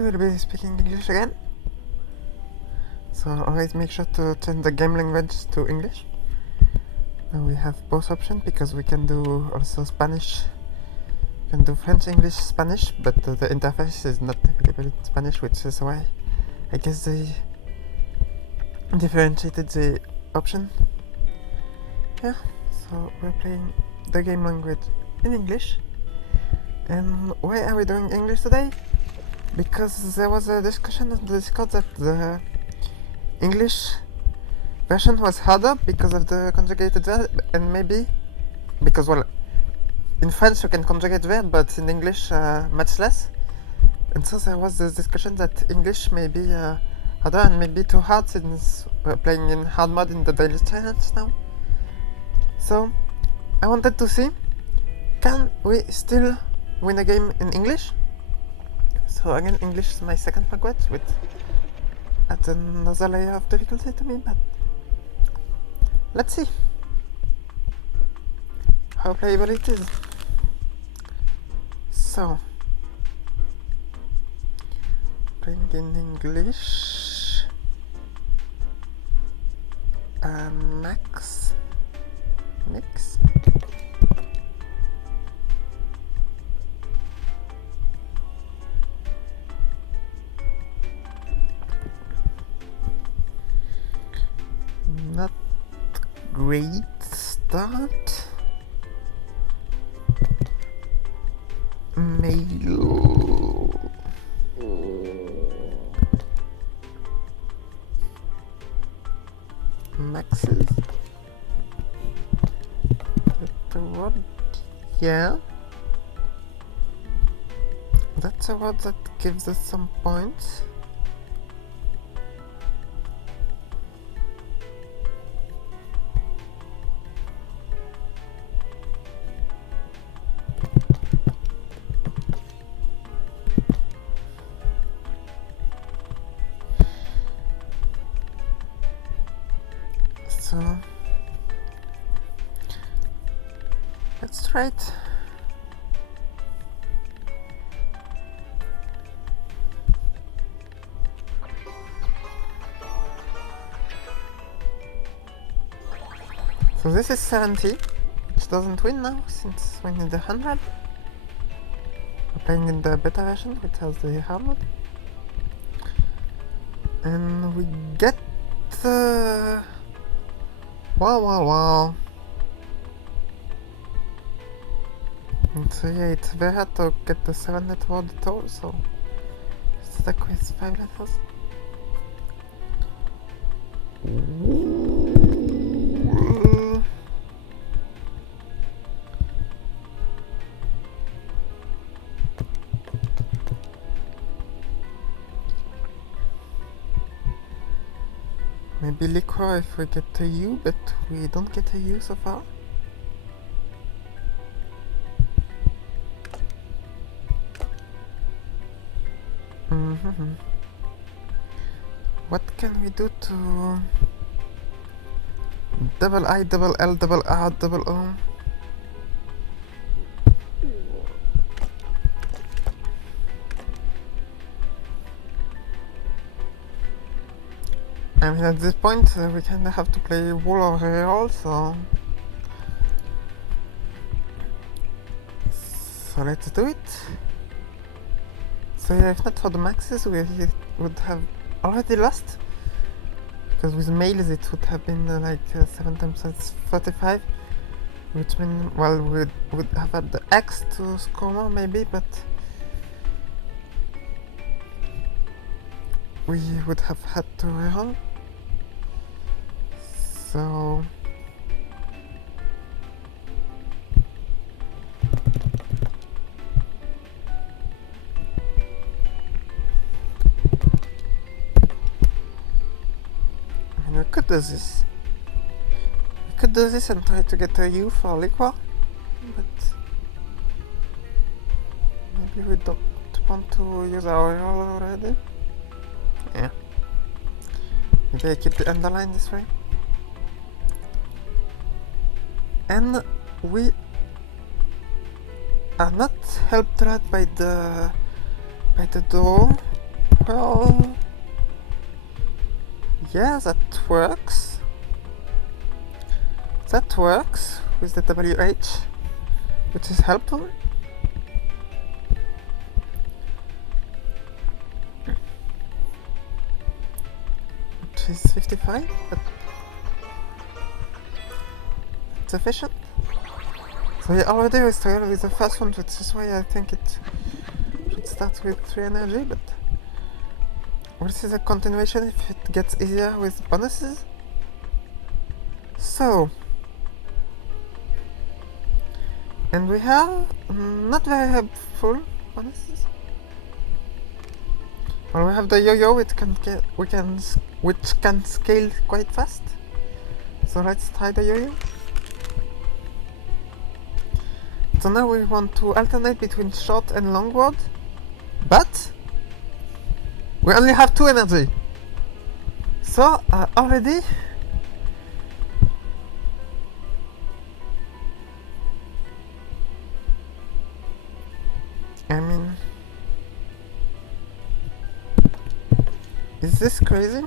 We'll be speaking English again, so always make sure to change the game language to English. Now we have both options because we can do also Spanish, we can do French, English, Spanish, but the interface is not available in Spanish, which is why I guess they differentiated the option. Yeah, so we're playing the game language in English. And why are we doing English today? Because there was a discussion on the Discord that the English version was harder because of the conjugated verb, and maybe because, well, in French you can conjugate verb, but in English much less. And so there was this discussion that English may be harder and maybe too hard since we're playing in hard mode in the daily challenge now. So I wanted to see, can we still win a game in English? So again, English is my second language, which adds another layer of difficulty to me, but let's see how playable it is. So, playing in English, mix. Not great start. Mail. Maxes. The word, yeah. That's a word that gives us some points. So let's try it. So this is 70, which doesn't win now since we need 100. We're playing in the beta version, which has the hard mode. And we get wow. And so yeah, it's very hard to get the 7-letter word at all, so stuck with 5 letters. Maybe liquor if we get a U, but we don't get a U so far. What can we do to double I, double L, double R, double O? I mean, at this point, we kind of have to play wall or reroll, so let's do it. So yeah, if not for the maxes, we would have already lost, because with males it would have been like 7 times 35, which means, well, we would have had the X to score more maybe, but we would have had to reroll. So I mean, we could do this. We could do this and try to get a U for liquor, but maybe we don't want to use our roll already. Yeah. Maybe I keep the underline this way. And we are not helped a lot by the door, well, yeah, that works. That works with the WH, which is helpful. Which is 55, but sufficient. So yeah, already we started with the first one, which is why I think it should start with 3 energy, but we'll see the continuation if it gets easier with bonuses. So, and we have not very helpful bonuses. Well, we have the yo-yo, which can scale quite fast. So let's try the yo-yo. So now we want to alternate between short and long word, but we only have 2 energy. So already I mean, is this crazy?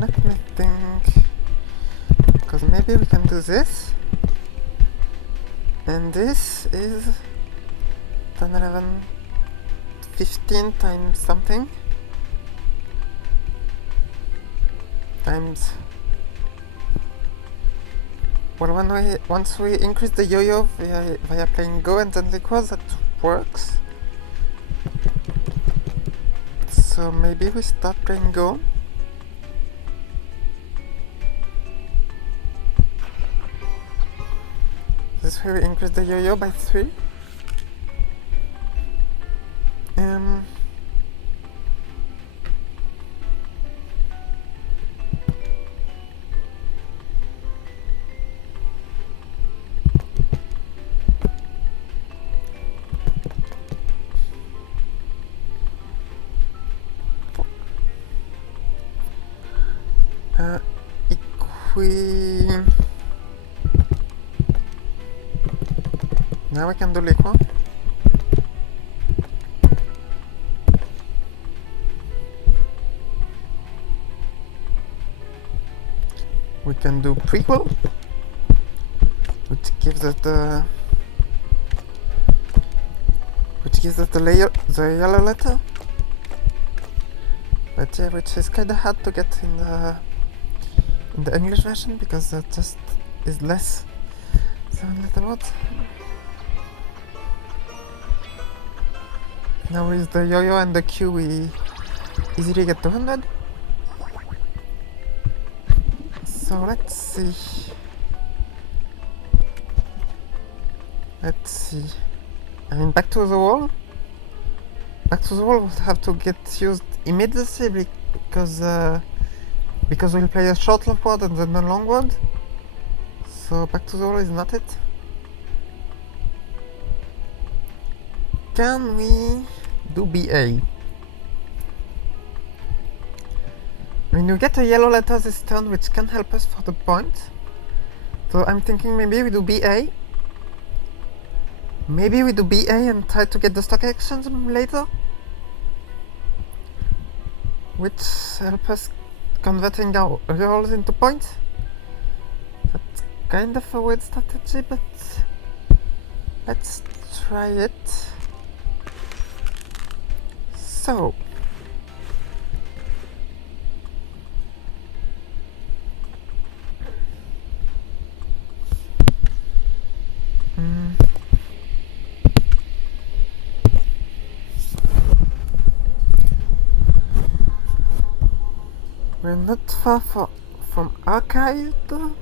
Let me think, because maybe we can do this, and this is 10, 11, 15 times something, times, well, once we increase the yo-yo via playing Go and then liquors, that works. So maybe we start playing Go. This way we increase the yo-yo by 3. Now we can do liquor. We can do prequel, which gives us the yellow letter. But yeah, which is kinda hard to get in the English version because that just is less 7-letter words. Now with the yo-yo and the Q we easily get to 100. So let's see. I mean, back to the wall. Back to the wall will have to get used immediately because we'll play a short word and then a long word. So back to the wall is not it. Can we do BA? When you get a yellow letter this turn, which can help us for the point. So I'm thinking maybe we do BA. Maybe we do BA and try to get the stock actions later, which help us converting our rolls into points. That's kind of a weird strategy, but let's try it. So we're not far from archived,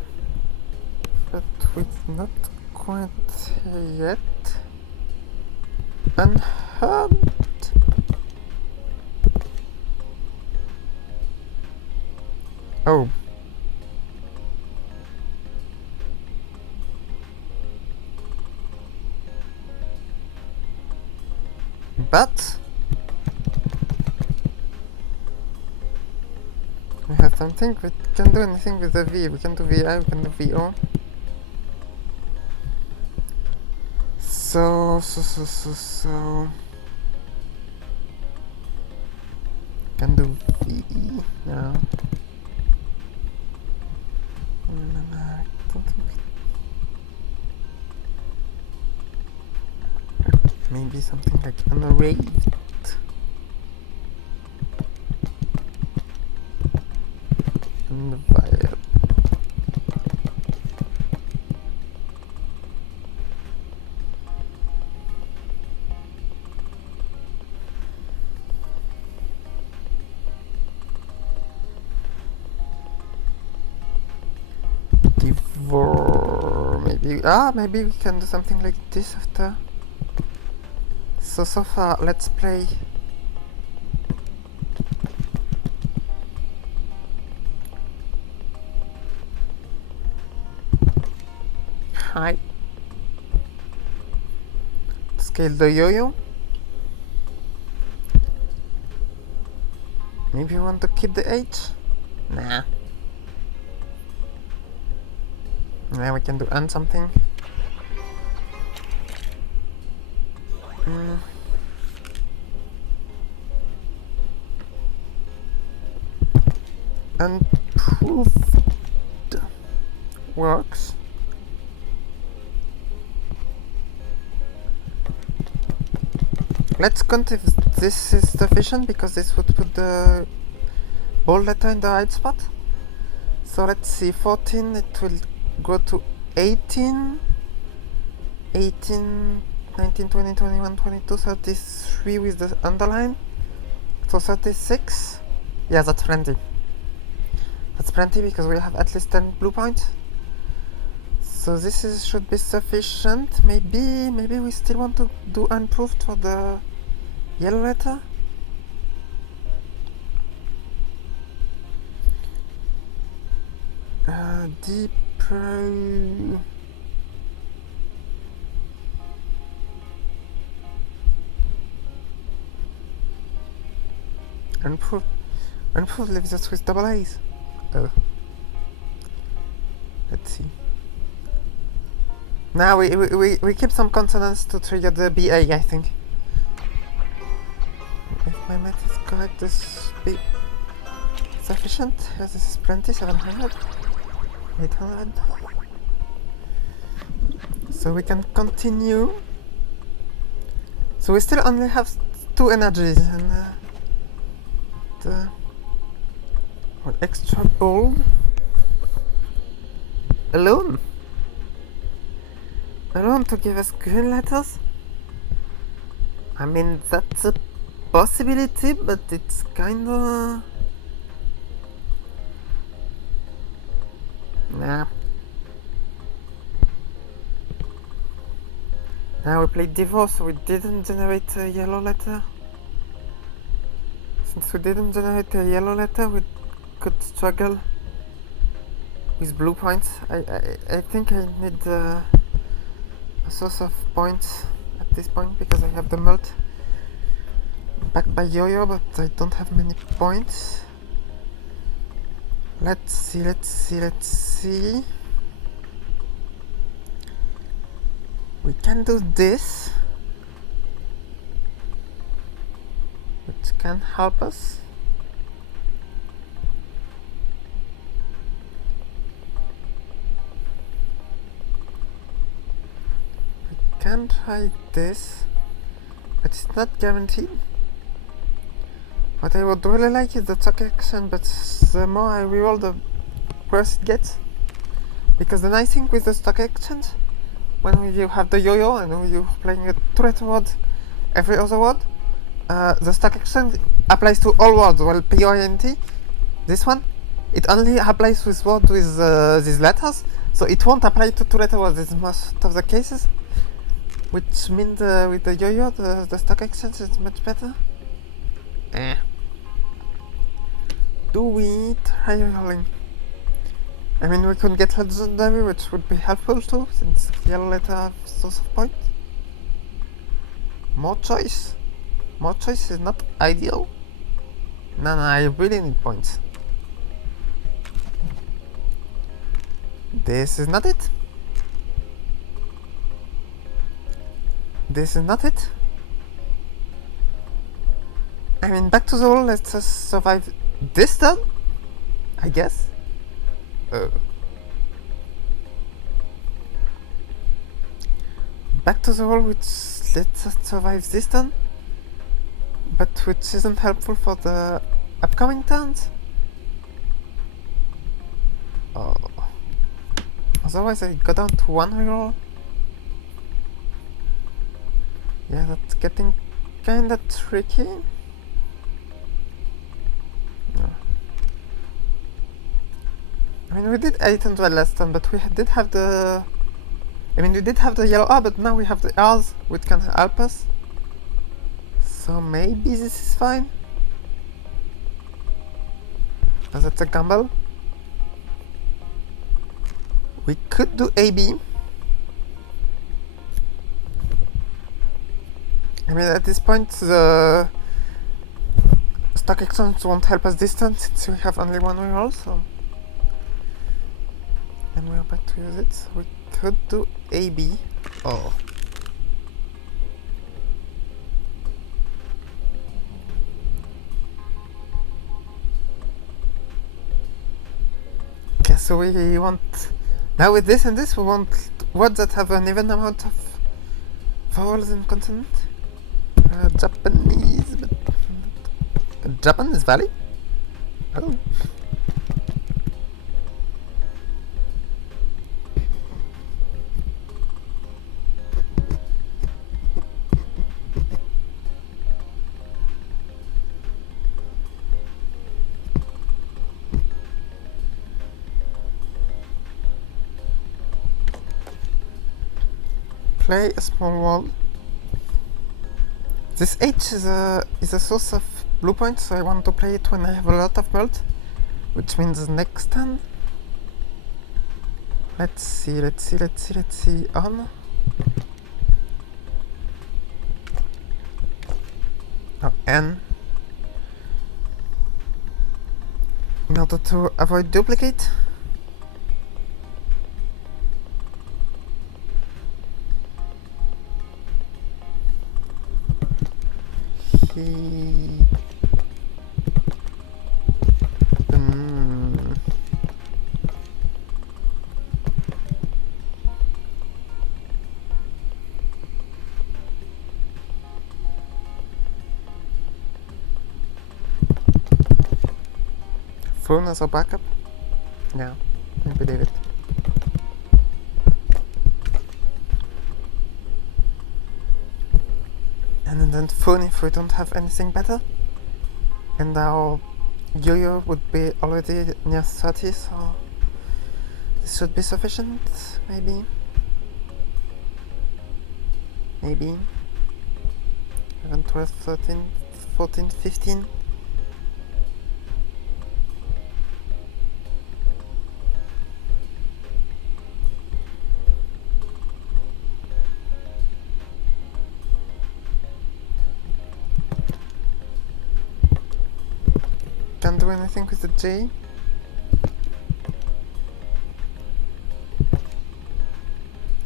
but we're not quite yet. Unheard. Oh. But So I think we can do anything with the V. We can do VI, we can do VO. So can do VE now. No, I don't think. Maybe something like unraved. Unviable. Devour. Maybe we can do something like this after. So far, let's play. Hi. Scale the yo-yo. Maybe you want to keep the H? Nah. Now we can do and something. Unproved works. Let's count if this is sufficient, because this would put the bold letter in the right spot. So let's see, 14, it will go to 18, 19, 20, 21, 22, 33 with the underline. So 36. Yeah, that's plenty. That's plenty because we have at least 10 blue points. So this should be sufficient. Maybe we still want to do unproved for the yellow letter. Deeper. Unproved leaves us with double A's. Oh. Let's see. Now we keep some consonants to trigger the BA, I think. If my math is correct, this should be sufficient. Yes, this is plenty, 700. 800. So we can continue. So we still only have 2 energies and what extra bold alone to give us green letters. I mean, that's a possibility, but it's kinda nah. Now we played divorce, so we didn't generate a yellow letter. Since we didn't generate a yellow letter, we could struggle with blue points. I think I need a source of points at this point because I have the mult backed by yo-yo, but I don't have many points. Let's see. We can do this, which can help us. We can try this, but it's not guaranteed. What I would really like is the stock action, but the more I reroll, the worse it gets. Because the nice thing with the stock exchange, when you have the yo-yo and when you're playing a turret word every other word, the stock exchange applies to all words, while POINT, this one, it only applies with words with these letters, so it won't apply to turret words in most of the cases, which means with the yo-yo, the stock exchange is much better. Do we try rolling? I mean, we could get legendary, which would be helpful too, since yellow letter have source of points. More choice is not ideal. No, I really need points. This is not it. This is not it. I mean, back to the wall, let's just survive this turn, I guess. Back to the wall, which lets us survive this turn, but which isn't helpful for the upcoming turns. Oh. Otherwise I go down to one reroll. Yeah, that's getting kinda tricky. No. I mean, we did 8 and 12 last time, but we did have the... I mean, we did have the yellow R, but now we have the R's, which can help us. So maybe this is fine. As that's a gamble. We could do AB. I mean, at this point, the stock exchange won't help us this turn since we have only one reroll, so... And we're about to use it, so we could do AB. Oh. Okay, so we want... Now with this and this, we want words that have an even amount of vowels and consonant. Japanese, but... Japan is Valley? Oh. Play a small wall. This H is a source of blue points, so I want to play it when I have a lot of mult, which means next turn. Let's see. On. Oh, N. In order to avoid duplicate. Phone as a backup? Yeah, I believe it. And then phone if we don't have anything better. And our yo-yo would be already near 30, so this should be sufficient, maybe. 11, 12, 13, 14, 15. Can't do anything with the J.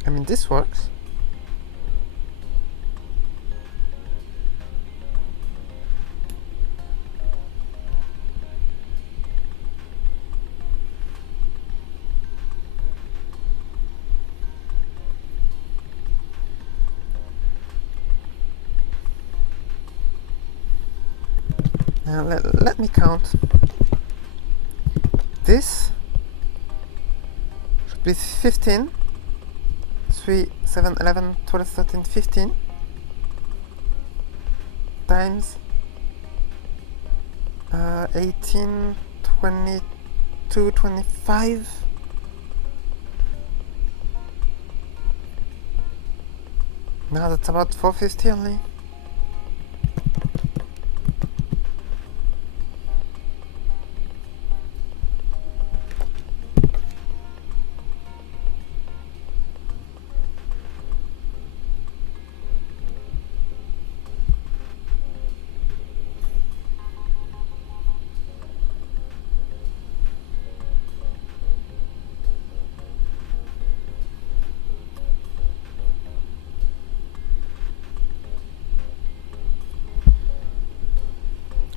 I mean, this works. Now let me count. This should be 15, 3, 7, 11, 12, 13, 15 times 18, 22, 25. Now that's about 450 only.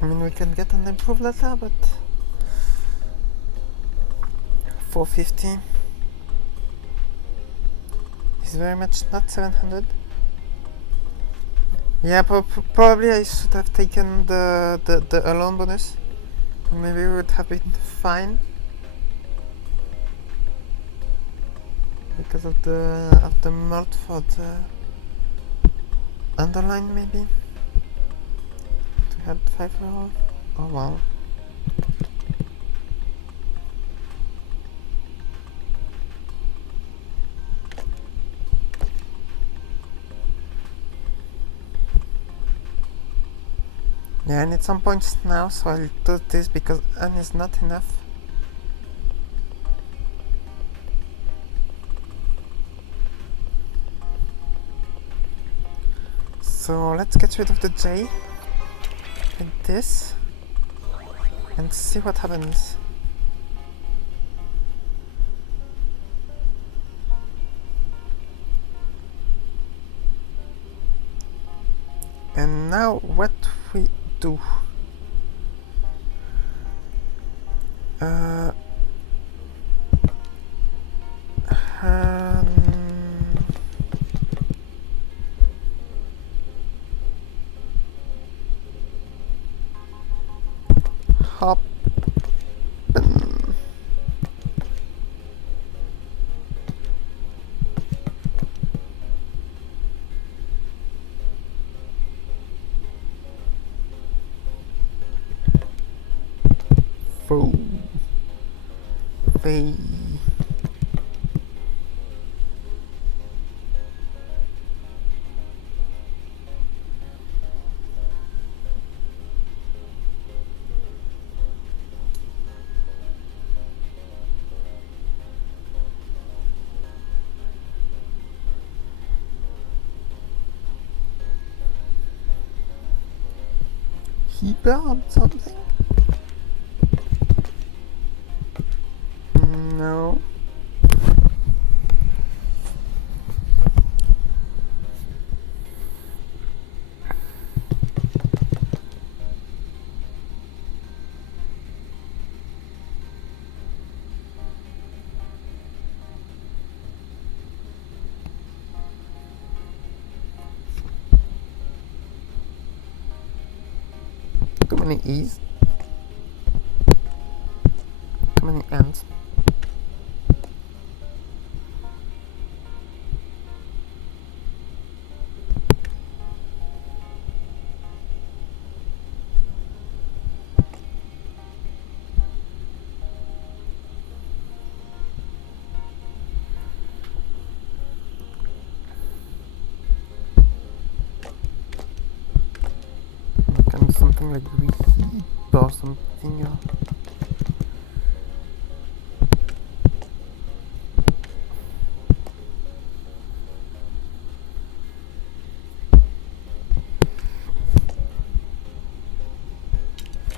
I mean, we can get an improved letter, but 450 is very much not 700. Yeah, probably I should have taken the alone bonus. Maybe we would have been fine because of the mod for the underline, maybe. We had 5 roll. Oh wow. Yeah, I need some points now, so I'll do this because N is not enough. So let's get rid of the J like this and see what happens. And now what we do? Hop. Fey. He burned something? No. Too many E's. Too many N's. Can do something like reheat or something.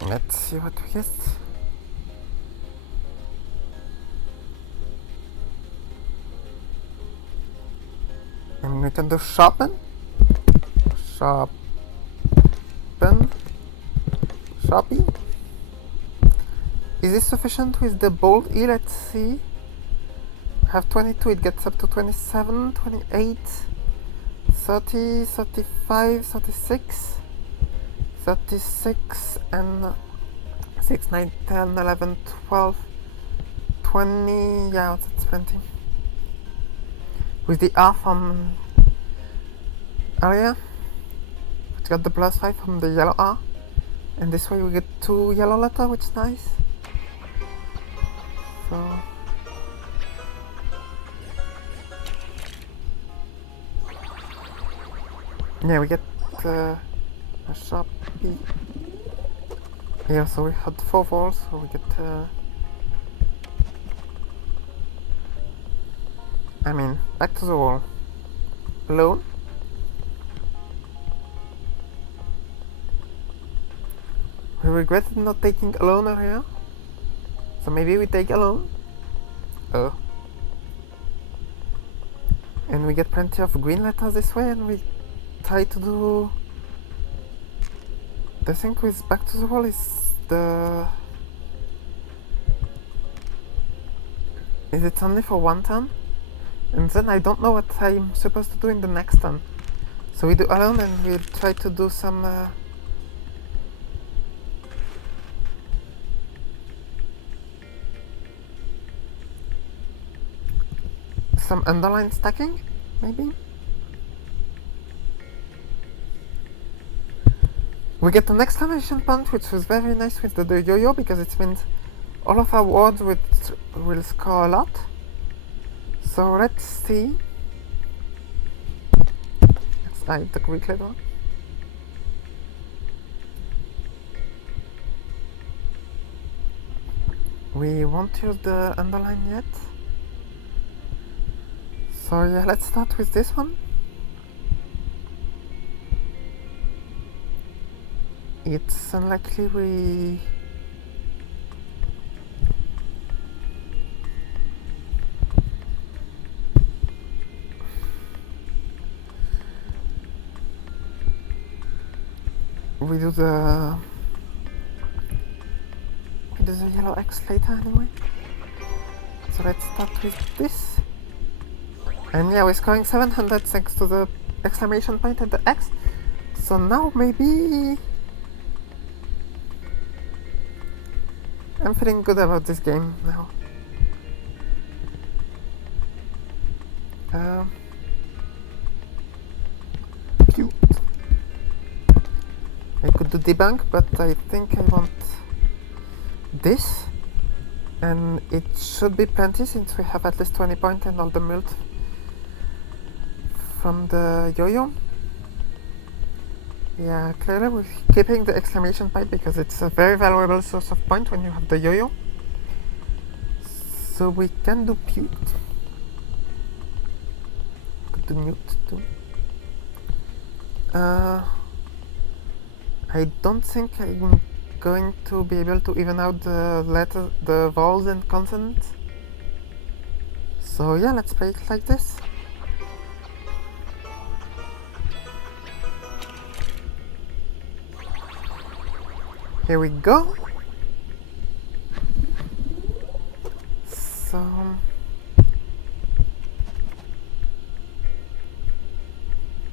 Let's see what we get. And we can do sharpen. Sharpen. Sharpie. Is this sufficient with the bold E? Let's see. I have 22, it gets up to 27, 28, 30, 35, 36, 36, and 6, 9, 10, 11, 12, 20, yeah, that's plenty. With the R from earlier, we got the +5 from the yellow R, and this way we get 2 yellow letters, which is nice. So yeah, we get a sharp B. Yeah, so we had 4 balls, so we get I mean, back to the wall. Alone. We regretted not taking alone earlier. So maybe we take alone. Oh. And we get plenty of green letters this way, and we try to do the thing with back to the wall is it's only for one turn, and then I don't know what I'm supposed to do in the next turn. So we do alone and we'll try to do some underline stacking, maybe? We get an exclamation point, which was very nice with the yo-yo, because it means all of our words will score a lot. So let's see. Let's hide the Greek letter. We won't use the underline yet. So yeah, let's start with this one. It's unlikely we do the yellow X later anyway. So let's start with this. And yeah, we're scoring 700 thanks to the exclamation point and the X. So now maybe I'm feeling good about this game now. Cute. I could do debunk, but I think I want this. And it should be plenty since we have at least 20 points and all the mult from the yo-yo. Yeah, clearly we're keeping the exclamation point because it's a very valuable source of point when you have the yo-yo. So we can do pute. Could do mute too. I don't think I'm going to be able to even out the letters, the vowels and consonants. So yeah, let's play it like this. Here we go. So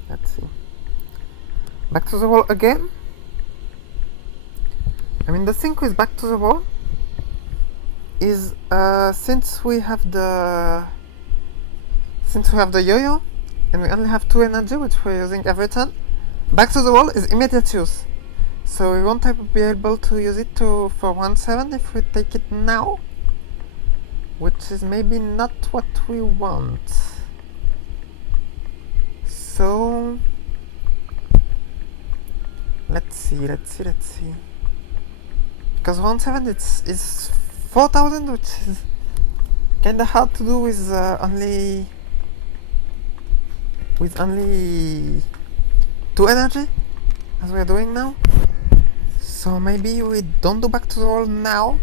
let's see. Back to the wall again. I mean, the thing with back to the wall is since we have the yo-yo and we only have 2 energy, which we're using every turn, back to the wall is immediate use. So we won't be able to use it for 1-7 if we take it now, which is maybe not what we want. So let's see. Because 1-7 is 4,000, which is kinda hard to do with only 2 energy, as we are doing now. So maybe we don't do back to the wall now,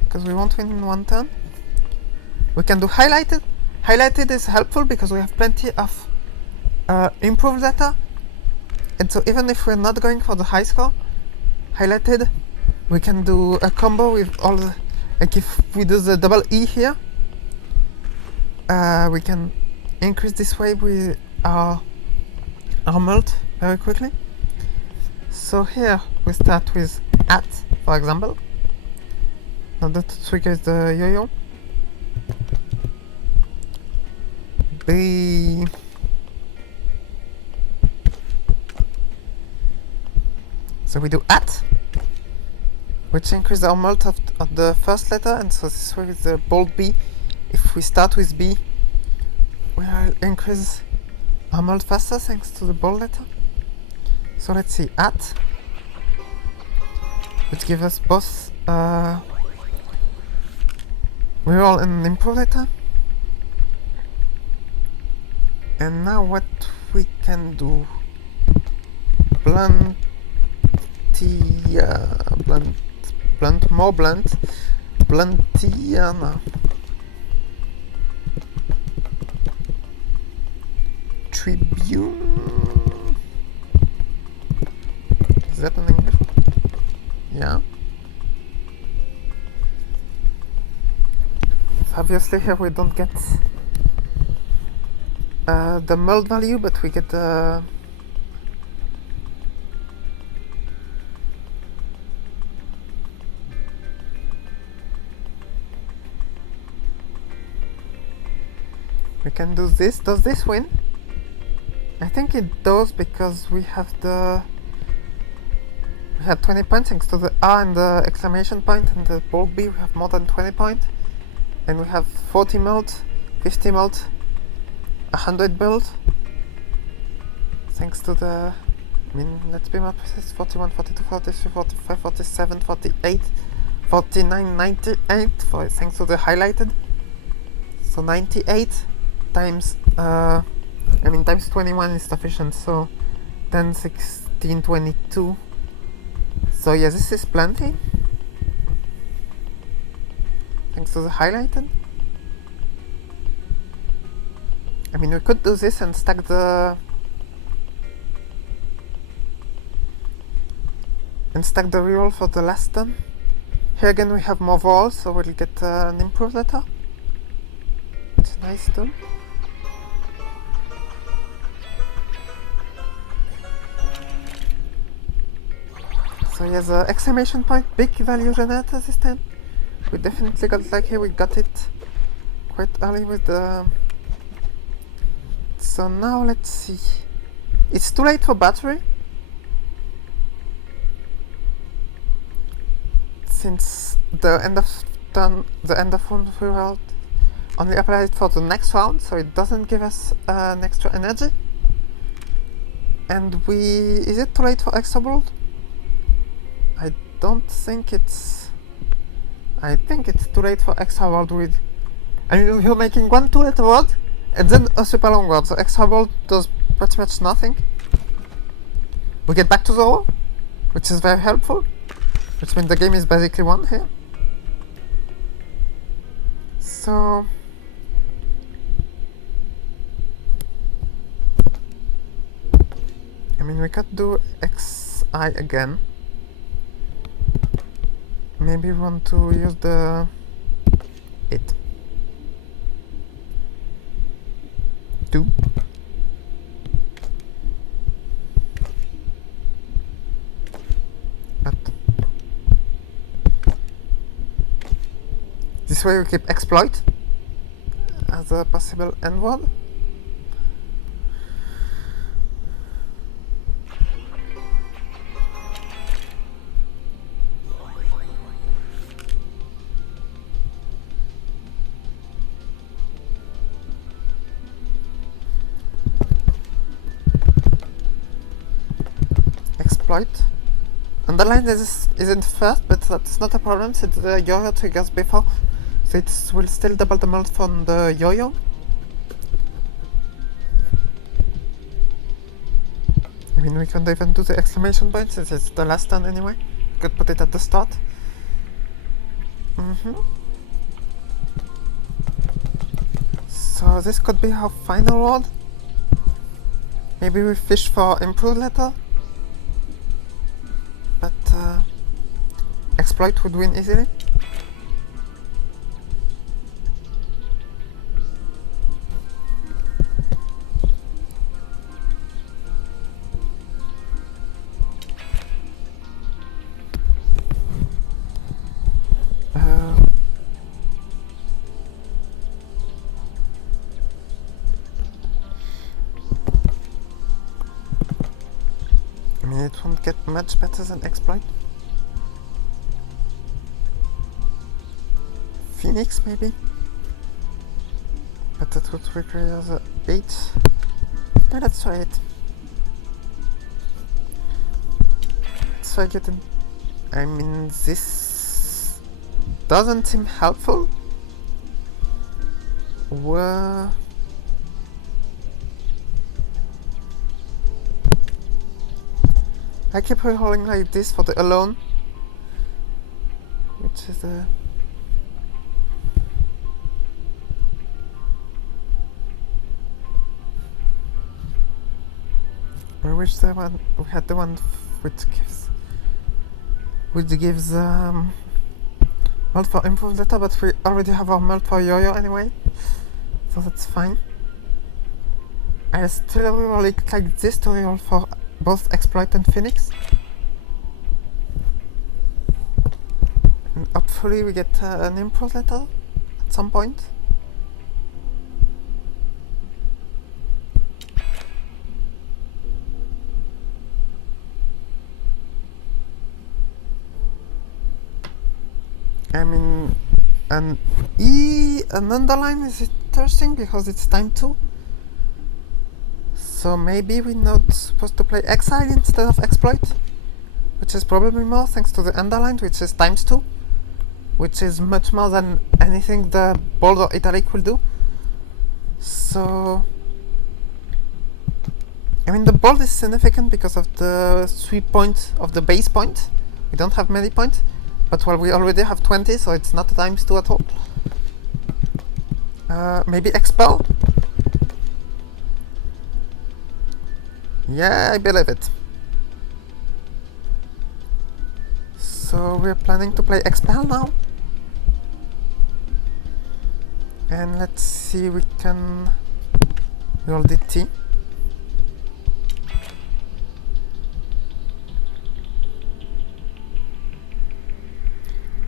because we won't win in 1 turn. We can do highlighted. Highlighted is helpful because we have plenty of improved data, and so even if we're not going for the high score, highlighted, we can do a combo with all the, like if we do the double E here, we can increase this way with our mult very quickly. So here we start with at, for example, in order to trigger the yo-yo. B. So we do at, which increases our mult of the first letter, and so this way with the bold B, if we start with B, we'll increase our mult faster thanks to the bold letter. So let's see, at, which gives us both reroll and improve letter. And now what we can do, Blantiana. Tribune. Is that an English? Yeah. So obviously here we don't get the mold value, but we get the we can do this. Does this win? I think it does because we have the... We had 20 points thanks to the R and the exclamation point, and the bold B we have more than 20 points. And we have 40 mold, 50 mold, 100 build. Thanks to the... I mean, let's be more precise. 41, 42, 43, 45, 47, 48, 49, 98, thanks to the highlighted. So 98 times... times 21 is sufficient, so 10, 16, 22. So yeah, this is plenty. Thanks to the highlighted. I mean, we could do this and stack the... reroll for the last turn. Here again we have more rolls, so we'll get an improved letter. It's nice too. So yeah, the exclamation point, big value generator this time. We definitely got lucky, we got it quite early with the... So now let's see. It's too late for battery. Since the end of turn, the end of one free round only applies for the next round, so it doesn't give us an extra energy. And is it too late for extra bolt? I don't think it's... I think it's too late for extra word with... I mean, you're making one 2-letter word and then a super long word, so extra word does pretty much nothing. We get back to 0, which is very helpful, which means the game is basically won here. So... I mean, we could do XI again. Maybe we want to use the 8. 2. But this way we keep exploit as a possible end word. Underline this isn't first, but that's not a problem since the yo-yo triggers before, so it will still double the mold from the yo-yo. I mean, we can even do the exclamation point since it's the last turn anyway. We could put it at the start. So this could be our final word. Maybe we fish for improved letter. But exploit would win easily. I mean, it won't get much better than exploit. Phoenix, maybe? But that would require the 8. No, let's try it. Let's try getting... I mean, this doesn't seem helpful. I keep rolling like this for the alone, which is I wish we had the one which gives which gives mult for improved data, but we already have our mult for yo-yo anyway, so that's fine. I still really like this tutorial for both exploit and Phoenix. And hopefully we get an improved letter at some point. I mean, an underline is interesting because it's time 2. So maybe we're not supposed to play exile instead of exploit, which is probably more thanks to the underline, which is times 2, which is much more than anything the bold or italic will do. So, I mean, the bold is significant because of the 3 points of the base point. We don't have many points, but well, we already have 20, so it's not times 2 at all. Maybe expel? Yeah, I believe it. So we're planning to play expel now. And let's see, we can roll DT.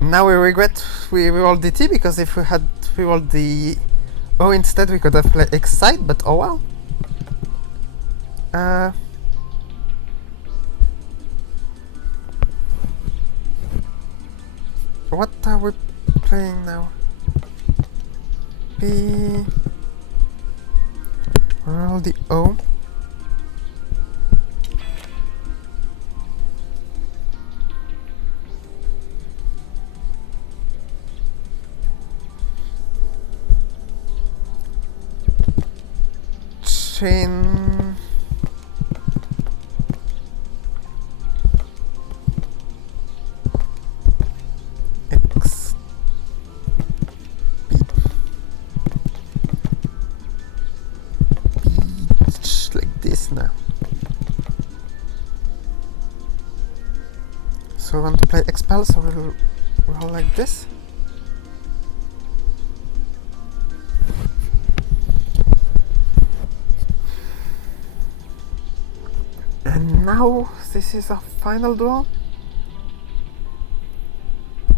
Now we regret we rolled DT, because if we had rolled the O instead, we could have played excite, but oh well. What are we playing now? B. Roll the O. Chain. X. B. Like this now. So we want to play expel, so we'll roll like this. And now this is our final duel.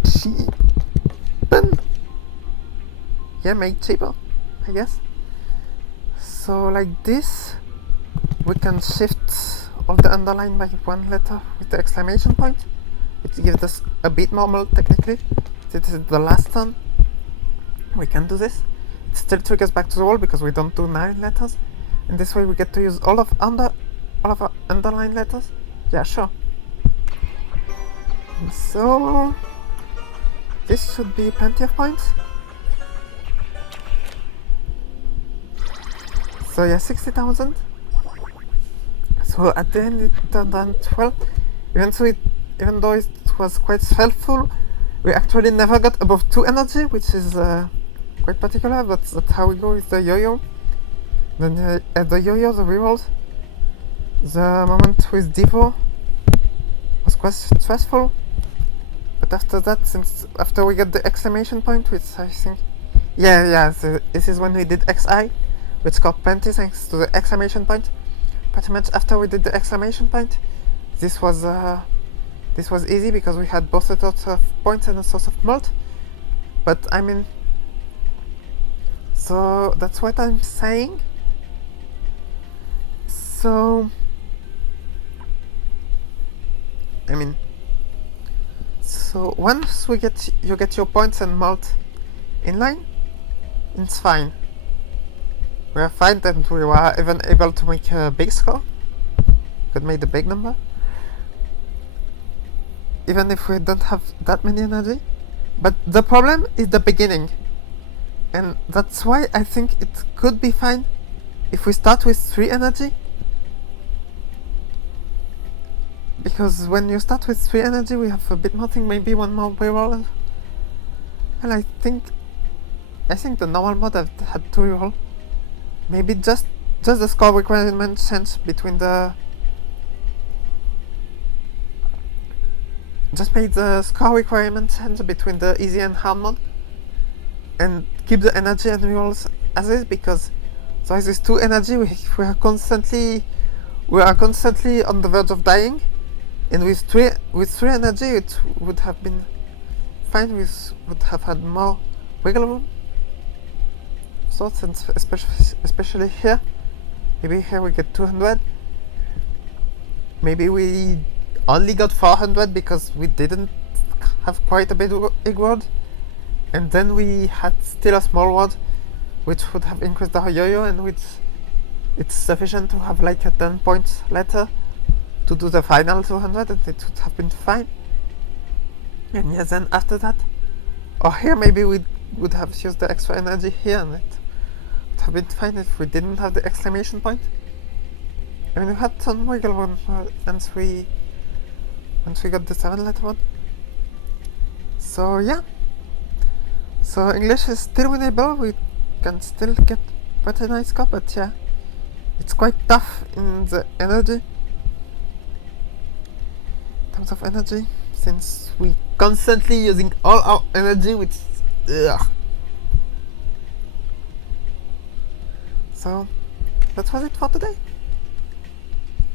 Cheapen. Yeah, make cheaper, I guess. So like this, we can shift all the underline by 1 letter with the exclamation point, which gives us a bit more mult technically. This is the last turn. We can do this. It still triggers back to the wall because we don't do 9 letters. And this way we get to use all of our underline letters. Yeah, sure. And so this should be plenty of points. So yeah, 60,000. So at the end it turned on 12. Even though it was quite helpful, we actually never got above 2 energy, which is quite particular, but that's how we go with the yo-yo. Then at the yo-yo, the rerolls, the moment with Devo was quite stressful. But after that, after we got the exclamation point, which I think... Yeah, this is when we did XI, which scored plenty thanks to the exclamation point. Pretty much after we did the exclamation point, this was easy because we had both a source of points and a source of mult. But I mean, so that's what I'm saying. So I mean, so once you get your points and mult in line, it's fine. We are fine, and we were even able to make a big score. Could make the big number. Even if we don't have that many energy. But the problem is the beginning. And that's why I think it could be fine if we start with 3 energy. Because when you start with 3 energy, we have a bit more thing, maybe 1 more reroll. And I think the normal mod had 2 reroll. Maybe just the score requirement change between the just made the score requirement change between the easy and hard mode, and keep the energy and rerolls as is, because there is this 2 energy. We are constantly on the verge of dying, and with 3 energy it would have been fine. We would have had more wiggle room. So since especially here, maybe here we get 200. Maybe we only got 400 because we didn't have quite a big word, and then we had still a small word which would have increased our yo-yo, and which it's sufficient to have like a 10 points letter to do the final 200, and it would have been fine. And yeah, then after that, or here maybe we would have used the extra energy here, and it would have been fine if we didn't have the exclamation point. I mean, we had some wiggle room once we got the 7-letter one. So yeah. So English is still winnable. We can still get quite a nice score, but yeah, it's quite tough in the energy. In terms of energy, since we constantly using all our energy, which so that was it for today.